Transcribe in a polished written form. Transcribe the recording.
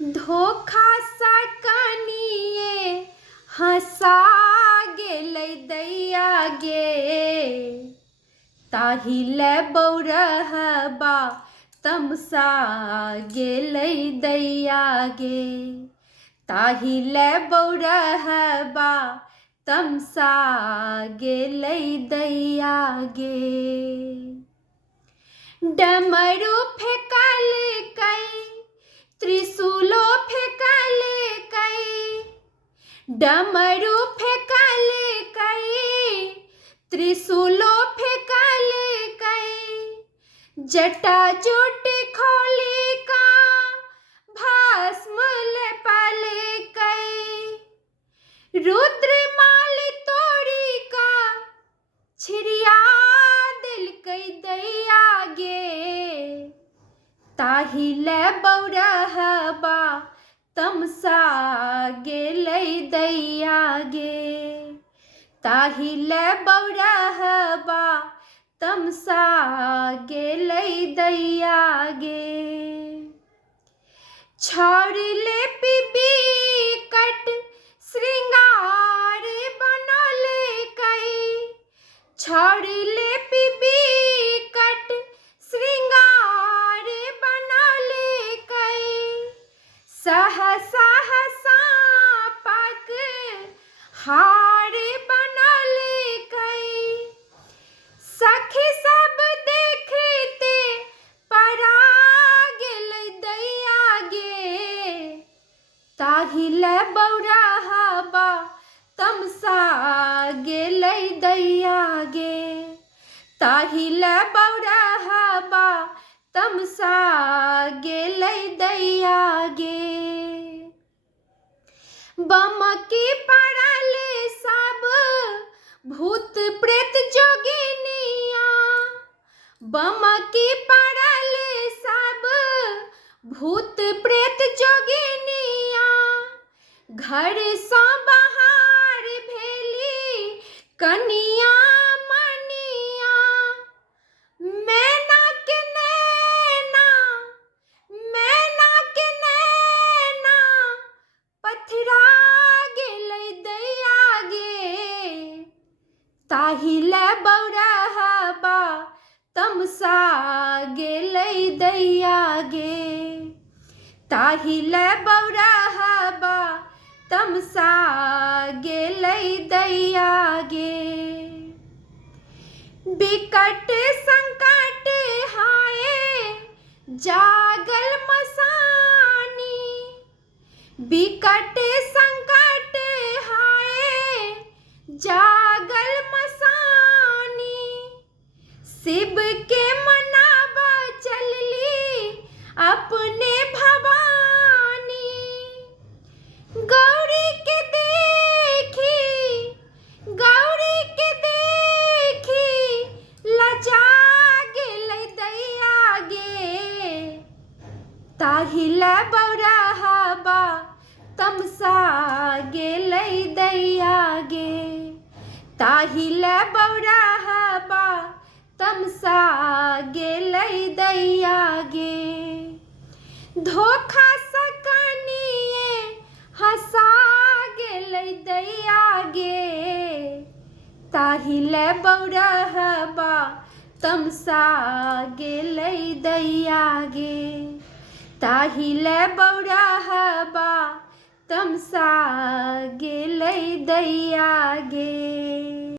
धोखा सा कनिए हंसा गेलै दैया गे, ताहिले बौरहबा तमसा गेलै दैया गे, ताहिले बौरहबा तमसा गेलै दैया गे। डमरू फेंकल कई त्रिशूलो फेंकल कई, डमरू फेंकल कई त्रिशूलो फेंकल कई, जटा जूट खोली का भस्म लेपल कई, रुद्रमाल तोड़ी का छिरिया दिल कई दैया गे, ताहिले बौरहबा तमसा गेलै दैया गे, ताहिले बौरहबा तमसा गेलै दैया गे। छौड़ले बिकट श्रृंगार बनल कई, छौड़ले बिकट श्रृंगार बनल कई, सहसा सापक हार बनल कई, सखी सब देखते परा गेलै दैया गे, ताहिले बौरहबा तमसा गेलै दैया गे, ताहिले बौरहबा तमसा गेलै दैया गे। बमकी पड़ल सब भूत प्रेत जोगिनिया, बमकी पड़ल सब भूत प्रेत जोगिनिया, घर सँ बाहर भेली कनिया मनिया, मैना के नैना मैना के नैना पथरा गेलै दैया गे, ताहिले बौरहबा तमसा गेलै दैया गे, ताहिले बौरहबा तमसा गेलै दैया गे। बिकट संकट हाय जागल मसानी, बिकट संकट हाय जागल मसानी, शिव के मनावा चलली अपने भवानी, गौरी के देखी लजा गेलै दैया गे, ताहिले बौरहबा तमसा गेलै दैया गे, ताहिले बौरहबा तमसा गेलै दैया गे। धोखा सा कनिए हंसा गेलै दैया गे, ताहिले बौरहबा तमसा गेलै दैया गे, ताहिले बौरहबा तमसा गेलै दैया गे।